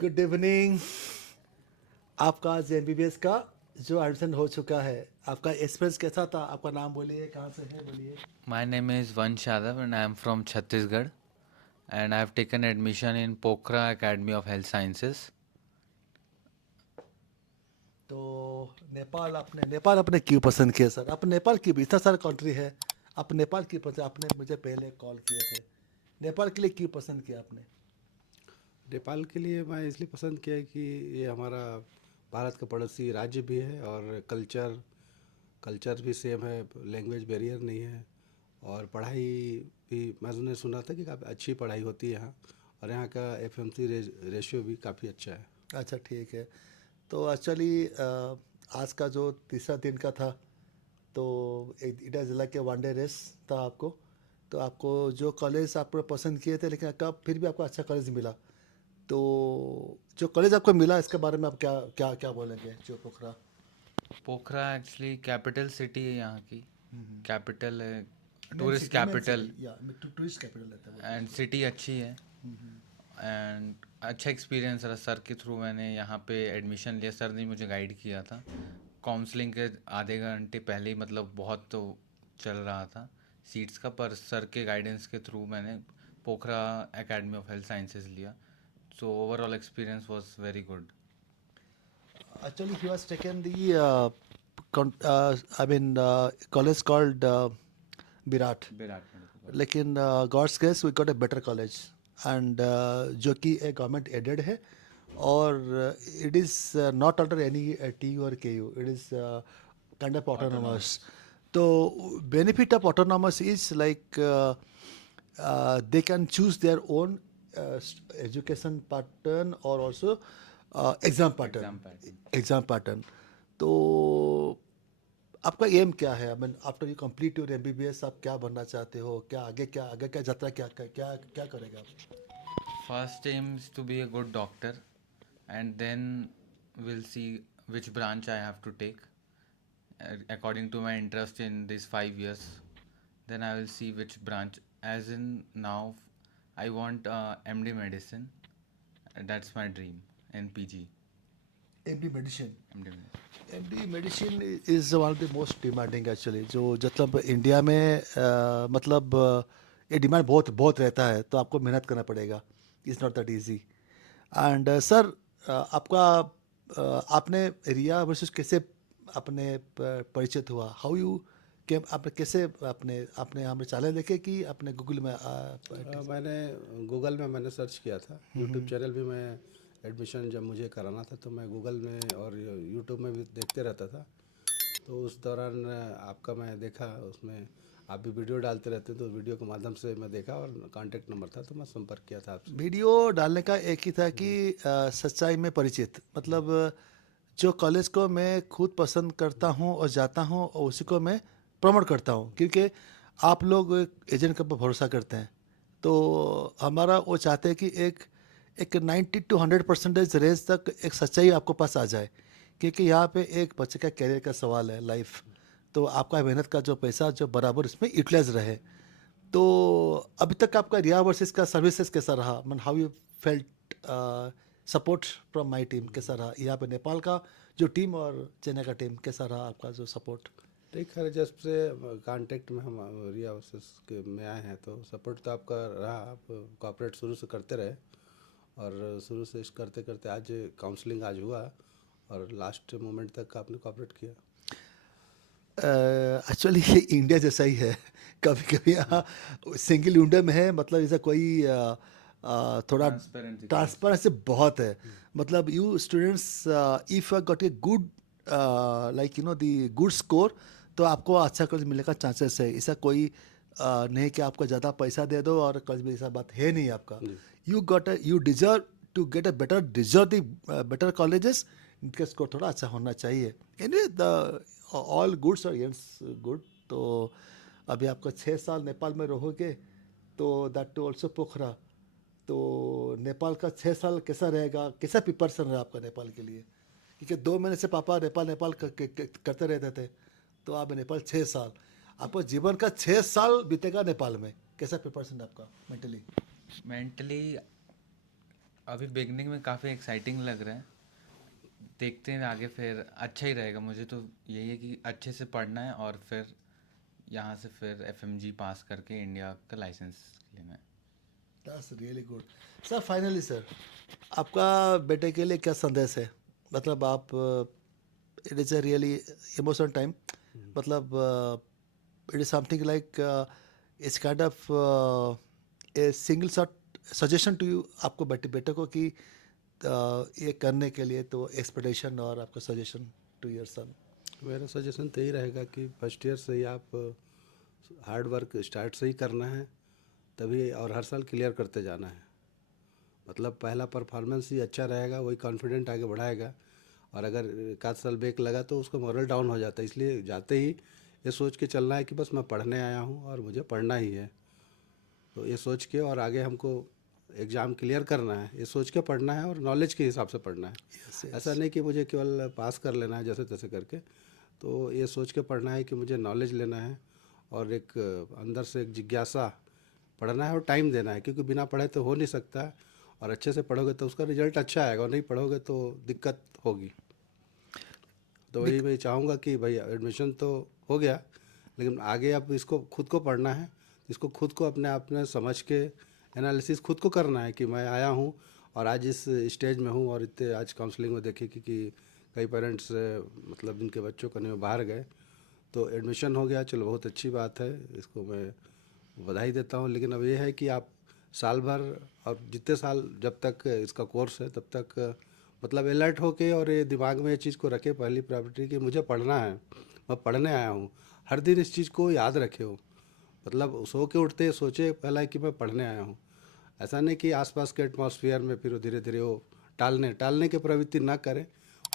Good evening. आपका आज MBBS का जो एडमिशन हो चुका है, आपका एक्सपीरियंस कैसा था? आपका नाम बोलिए, कहाँ से है बोलिए। My name is Vansh Yadav and I am from Chhattisgarh and I have taken admission in Pokhara Academy of Health Sciences. तो नेपाल आपने क्यों पसंद किया सर? आप नेपाल क्यों? इतना सारा कंट्री है, आप नेपाल क्यों पसंद? आपने मुझे पहले कॉल किए थे, नेपाल के लिए क्यों पसंद किया आपने? नेपाल के लिए मैं इसलिए पसंद किया कि ये हमारा भारत का पड़ोसी राज्य भी है और कल्चर भी सेम है, लैंग्वेज बैरियर नहीं है और पढ़ाई भी मैंने सुना था कि काफ़ी अच्छी पढ़ाई होती है यहाँ। और यहाँ का एफएमसी रेशियो भी काफ़ी अच्छा है। अच्छा, ठीक है। तो एक्चुअली आज का जो तीसरा दिन का था, तो इटा ज़िला के वनडे रेस था आपको। तो आपको जो कॉलेज आपने पसंद किए थे, लेकिन कब फिर भी आपको अच्छा कॉलेज मिला, तो जो कॉलेज आपको मिला इसके बारे में आप क्या क्या क्या बोलेंगे? जो पोखरा। पोखरा एक्चुअली कैपिटल सिटी है यहाँ की, कैपिटल है, main tourist city, main capital city या टूरिस्ट कैपिटल रहता है वो एंड उसको। सिटी अच्छी है एंड अच्छा एक्सपीरियंस रहा। सर के थ्रू मैंने यहाँ पे एडमिशन लिया, सर ने मुझे गाइड किया था। काउंसलिंग के आधे घंटे पहले ही मतलब बहुत तो चल रहा था सीट्स का, पर सर के गाइडेंस के थ्रू मैंने पोखरा एकेडमी ऑफ हेल्थ साइंसेज लिया। So overall experience was very good. Actually, he was taken the I mean college called Virat. Virat medical college. लेकिन god's grace we got a better college, and जो कि एक government aided है, और it is not under any T और K U, it is kind of autonomous. Autonomous. तो benefit of autonomous is like they can choose their own education pattern or also exam pattern. Exam pattern. Exam pattern. तो आपका M क्या है? I mean after you complete your MBBS आप क्या बनना चाहते हो? क्या आगे क्या यात्रा, क्या क्या क्या क्या करेगा आप? First aims to be a good doctor and then will see which branch I have to take according to my interest in these 5 years. Then I will see which branch. As in now, I want MD medicine. That's my dream in PG. MD medicine. MD medicine. MD medicine is one of the most demanding actually, जो मतलब India में मतलब ये demand बहुत बहुत रहता है, तो आपको मेहनत करना पड़ेगा. Is not that easy. And sir, आपका आपने रिया वर्सेस कैसे अपने परिचित हुआ? हाउ यू के आपने कैसे अपने आपने हमें चाले देखे कि अपने गूगल में मैंने गूगल में मैंने सर्च किया था, यूट्यूब चैनल भी मैं एडमिशन जब मुझे कराना था तो मैं गूगल में और यूट्यूब में भी देखते रहता था। तो उस दौरान आपका मैं देखा, उसमें आप भी वीडियो डालते रहते, तो वीडियो के माध्यम से मैं देखा और कांटेक्ट नंबर था तो मैं संपर्क किया था आपसे। वीडियो डालने का एक ही था कि सच्चाई में परिचित, मतलब जो कॉलेज को मैं खुद पसंद करता हूँ और जाता हूँ, और उसी को मैं प्रमोट करता हूँ, क्योंकि आप लोग एजेंट के ऊपर भरोसा करते हैं. तो हमारा वो चाहते हैं कि एक एक 90 to 100% रेंज तक एक सच्चाई आपको पास आ जाए, क्योंकि यहाँ पे एक बच्चे का कैरियर का सवाल है, लाइफ. तो आपका मेहनत का जो पैसा जो बराबर इसमें यूटिलाइज रहे. तो अभी तक आपका रिया वर्सेस का सर्विसेज कैसा रहा? मन how you felt support from my team कैसा रहा? यहाँ पे नेपाल का जो टीम और चेन्नई का टीम कैसा रहा आपका जो सपोर्ट? ठीक है, जब से कांटेक्ट में हम रिया वर्सेस के में आए हैं तो सपोर्ट तो आपका रहा, आप कॉपरेट शुरू से करते रहे और शुरू से इस करते करते आज काउंसलिंग आज हुआ और लास्ट मोमेंट तक आपने कॉपरेट किया। एक्चुअली ये इंडिया जैसा ही है. कभी कभी यहाँ सिंगल विंडो में है, मतलब ऐसा कोई थोड़ा ट्रांसपेरेंसी थोड़ा सा। ट्रांसपेरेंसी बहुत है. मतलब you students, if you got a good like the good score, तो आपको अच्छा कॉलेज मिलने का चांसेस है. ऐसा कोई नहीं कि आपको ज़्यादा पैसा दे दो और कॉलेज में, ऐसा बात है नहीं आपका. जी। You deserve to get a better, deserve the better colleges. इनका स्कोर थोड़ा अच्छा होना चाहिए. एनीवे, द ऑल गुड्स और एंड्स गुड. तो अभी आपको 6 साल नेपाल में रहोगे, तो दैट टू ऑल्सो पोखरा. तो नेपाल का 6 साल कैसा रहेगा? कैसा प्रिपरेशन रहा आपका नेपाल के लिए? क्योंकि 2 महीने से पापा नेपाल नेपाल करते रहते थे, तो आप नेपाल 6 साल, आपको जीवन का 6 साल बीतेगा नेपाल में. कैसा प्रिपरेशन है आपका मेंटली? मेंटली अभी बिगनिंग में काफ़ी एक्साइटिंग लग रहा है, देखते हैं आगे, फिर अच्छा ही रहेगा। मुझे तो यही है कि अच्छे से पढ़ना है और फिर यहाँ से फिर एफएमजी पास करके इंडिया का लाइसेंस लेना है। That's really good sir. Finally sir, आपका बेटे के लिए क्या संदेश है? मतलब आप, it is a really emotional time, मतलब it is something like it's kind of a single shot suggestion to you, आपको बेटे को कि ये करने के लिए, तो एक्सपेक्टेशन और आपका सजेशन टू योर सन। मेरा सजेशन तो यही रहेगा कि फर्स्ट ईयर से ही आप हार्ड वर्क स्टार्ट से ही करना है, तभी, और हर साल क्लियर करते जाना है। मतलब पहला परफॉर्मेंस ही अच्छा रहेगा, वही कॉन्फिडेंट आगे बढ़ाएगा। और अगर एक आध साल ब्रेक लगा तो उसका मोरल डाउन हो जाता है। इसलिए जाते ही ये सोच के चलना है कि बस मैं पढ़ने आया हूँ और मुझे पढ़ना ही है। तो ये सोच के, और आगे हमको एग्ज़ाम क्लियर करना है, ये सोच के पढ़ना है और नॉलेज के हिसाब से पढ़ना है। यस ऐसा यस। नहीं कि मुझे केवल पास कर लेना है जैसे तैसे करके। तो ये सोच के पढ़ना है कि मुझे नॉलेज लेना है, और एक अंदर से एक जिज्ञासा, पढ़ना है और टाइम देना है, क्योंकि बिना पढ़े तो हो नहीं सकता है। और अच्छे से पढ़ोगे तो उसका रिजल्ट अच्छा आएगा, और नहीं पढ़ोगे तो दिक्कत होगी। तो वही मैं चाहूँगा कि भाई एडमिशन तो हो गया, लेकिन आगे अब इसको खुद को पढ़ना है। इसको खुद को अपने आप में समझ के एनालिसिस खुद को करना है कि मैं आया हूँ और आज इस स्टेज में हूँ। और इतने आज काउंसलिंग में देखे कि कई पेरेंट्स मतलब इनके बच्चों को नहीं बाहर गए, तो एडमिशन हो गया, चलो बहुत अच्छी बात है, इसको मैं बधाई देता हूँ। लेकिन अब ये है कि आप साल भर और जितने साल जब तक इसका कोर्स है तब तक मतलब अलर्ट होके, और ये दिमाग में ये चीज़ को रखे पहली प्रायोरिटी कि मुझे पढ़ना है, मैं पढ़ने आया हूँ। हर दिन इस चीज़ को याद रखे हो, मतलब सो के उठते सोचे पहला कि मैं पढ़ने आया हूँ। ऐसा नहीं कि आसपास के एटमॉस्फेयर में फिर धीरे धीरे वो टालने की प्रवृत्ति ना करें।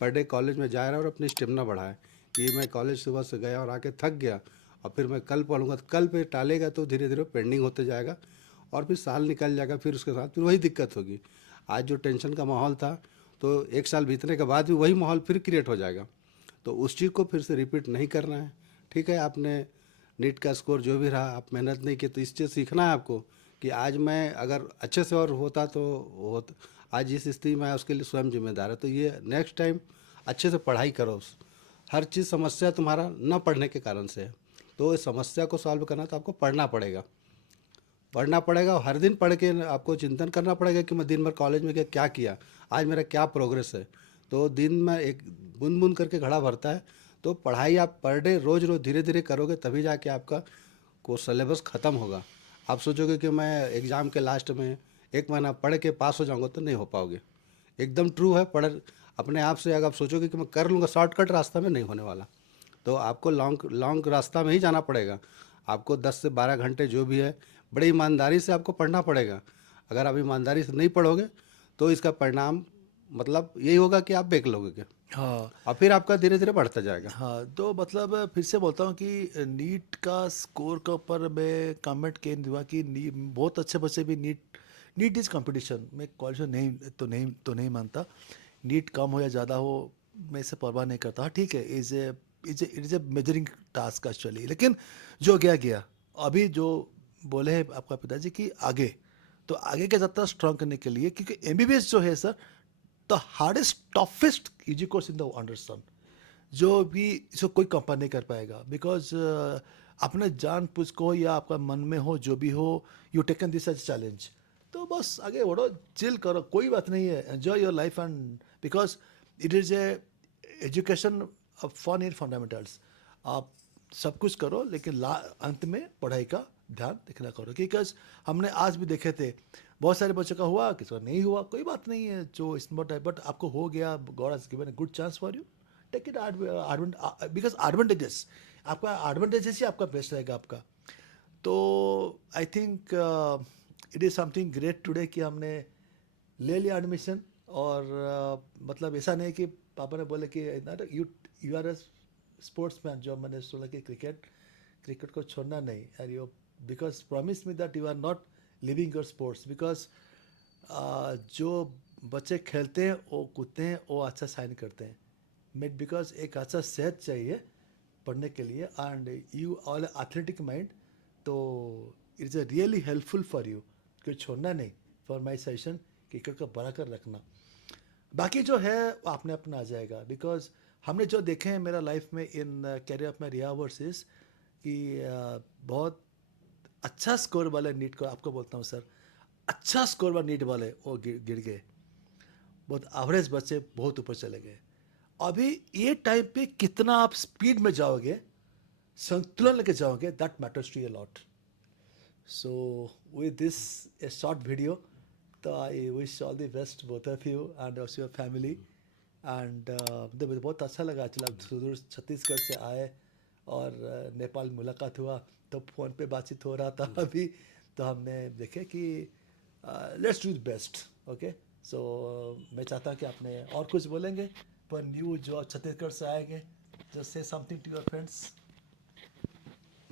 पर डे कॉलेज में जा रहा है और अपनी स्टेमिना बढ़ाए कि मैं कॉलेज सुबह से गया और आके थक गया और फिर मैं कल पढ़ूंगा, तो कल पे टालेगा तो धीरे धीरे पेंडिंग होते जाएगा और फिर साल निकल जाएगा, फिर उसके साथ फिर वही दिक्कत होगी। आज जो टेंशन का माहौल था, तो एक साल बीतने के बाद भी वही माहौल फिर क्रिएट हो जाएगा। तो उस चीज़ को फिर से रिपीट नहीं करना है। ठीक है, आपने नीट का स्कोर जो भी रहा, आप मेहनत नहीं की, तो इससे सीखना है आपको कि आज मैं अगर अच्छे से और होता तो आज जिस स्थिति में है उसके लिए स्वयं जिम्मेदार है। तो ये नेक्स्ट टाइम अच्छे से पढ़ाई करो। हर चीज़ समस्या तुम्हारा न पढ़ने के कारण से है, तो इस समस्या को सॉल्व करना तो आपको पढ़ना पड़ेगा। पढ़ना पड़ेगा और हर दिन पढ़ के आपको चिंतन करना पड़ेगा कि मैं दिन भर कॉलेज में क्या किया, आज मेरा क्या प्रोग्रेस है। तो दिन में एक बूंद बूंद करके घड़ा भरता है। तो पढ़ाई आप पर डे रोज़ रोज़ धीरे धीरे करोगे, तभी जाके आपका को सिलेबस ख़त्म होगा। आप सोचोगे कि मैं एग्ज़ाम के लास्ट में एक महीना पढ़ के पास हो जाऊँगा, तो नहीं हो पाओगे। एकदम ट्रू है। पढ़ अपने आप से अगर आप सोचोगे कि मैं कर लूँगा, शॉर्टकट रास्ता में नहीं होने वाला। तो आपको लॉन्ग लॉन्ग रास्ता में ही जाना पड़ेगा। आपको 10 से 12 घंटे जो भी है, बड़ी ईमानदारी से आपको पढ़ना पड़ेगा। अगर आप ईमानदारी से नहीं पढ़ोगे तो इसका परिणाम मतलब यही होगा कि आप बेक लोगे हाँ और फिर आपका धीरे धीरे बढ़ता जाएगा। हाँ, तो मतलब फिर से बोलता हूँ कि नीट का स्कोर के ऊपर मैं कमेंट किए दूँगा कि बहुत अच्छे बच्चे भी नीट, नीट इज़ कंपटीशन। मैं क्वालिफिकेशन नहीं मानता। नीट कम हो या ज़्यादा हो, मैं इसे परवाह नहीं करता। हाँ ठीक है, is a measuring task actually. लेकिन जो गया गया, अभी जो बोले हैं आपका पिताजी कि आगे, तो आगे का ज़्यादा स्ट्रॉन्ग करने के लिए, क्योंकि एमबीबीएस जो है sir, the hardest toughest UG course in the understand, जो भी इसको कोई कंपेयर नहीं कर पाएगा। बिकॉज अपने जान पूछ को या आपका मन में हो जो भी हो, you taken this as challenge, तो बस आगे बढ़ो, चिल करो, कोई बात नहीं है, enjoy your life. And because it is a education for in fundamentals. आप सब कुछ करो, लेकिन अंत में पढ़ाई का ध्यान रखना करो। बिकॉज हमने आज भी देखे थे, बहुत सारे बच्चों का हुआ, किसी का नहीं हुआ, कोई बात नहीं है, जो स्मार्ट है, बट आपको हो गया, God has given a good chance for you, take it. Because advantages, आपका एडवांटेजेस ही आपका बेस्ट रहेगा आपका। तो I think it is something great today कि हमने ले लिया एडमिशन। और मतलब ऐसा नहीं कि पापा ने बोले कि you you are a sportsman, जो मैंने सुना कि क्रिकेट को छोड़ना नहीं, और you because promise me that you are not living your sports. Because जो बच्चे खेलते हैं, वो कूदते हैं, वो अच्छा साइन करते हैं, मेट बिकॉज एक अच्छा सेहत चाहिए पढ़ने के लिए, and you all athletic mind, तो it's a really helpful for you कि छोड़ना नहीं। फॉर माई सजेशन क्रिकेट को बड़ा कर रखना। बाकी जो है वो अपने अपना आ जाएगा, बिकॉज हमने जो देखे हैं मेरा लाइफ में in career of my Riya overseas कि बहुत अच्छा स्कोर वाले नीट को आपको बोलता हूँ सर, अच्छा स्कोर वाले नीट वाले वो गिर गए, बहुत एवरेज बच्चे बहुत ऊपर चले गए। अभी ये टाइम पे कितना आप स्पीड में जाओगे, संतुलन लेके जाओगे, that matters to you lot. So with this a short video, तो I wish all the best both of you and also your family. And मुझे बहुत अच्छा लगा, चला सुदूर छत्तीसगढ़ से आए और नेपाल मुलाकात हुआ, तो फ़ोन पे बातचीत हो रहा था अभी, तो हमने देखे कि let's do the best. Okay, so मैं चाहता हूँ कि आपने और कुछ बोलेंगे पर न्यू जो छत्तीसगढ़ से आएंगे, just say something to your friends.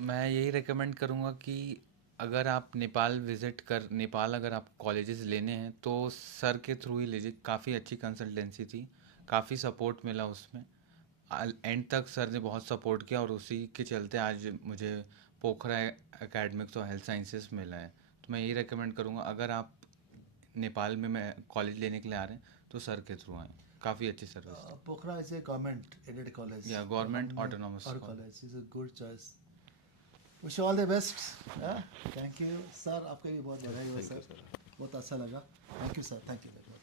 मैं यही रेकमेंड करूँगा कि अगर आप नेपाल अगर आप कॉलेजेस लेने हैं तो सर के थ्रू ही लीजिए। काफ़ी अच्छी कंसल्टेंसी थी, काफ़ी सपोर्ट मिला उसमें, एंड तक सर ने बहुत सपोर्ट किया और उसी के चलते आज मुझे पोखरा एकेडमिक्स और हेल्थ साइंसेस मिला है। तो मैं यही रेकमेंड करूँगा, अगर आप नेपाल में मैं कॉलेज लेने के लिए आ रहे हैं तो सर के थ्रू आएँ, काफ़ी अच्छी service. Pokhara is a government aided college, या गवर्नमेंट ऑटोनॉमस और college is a good choice. Wish all the best. Thank you sir, आपका भी बहुत बधाई हो सर, बहुत अच्छा लगा। Thank you sir, thank you very much.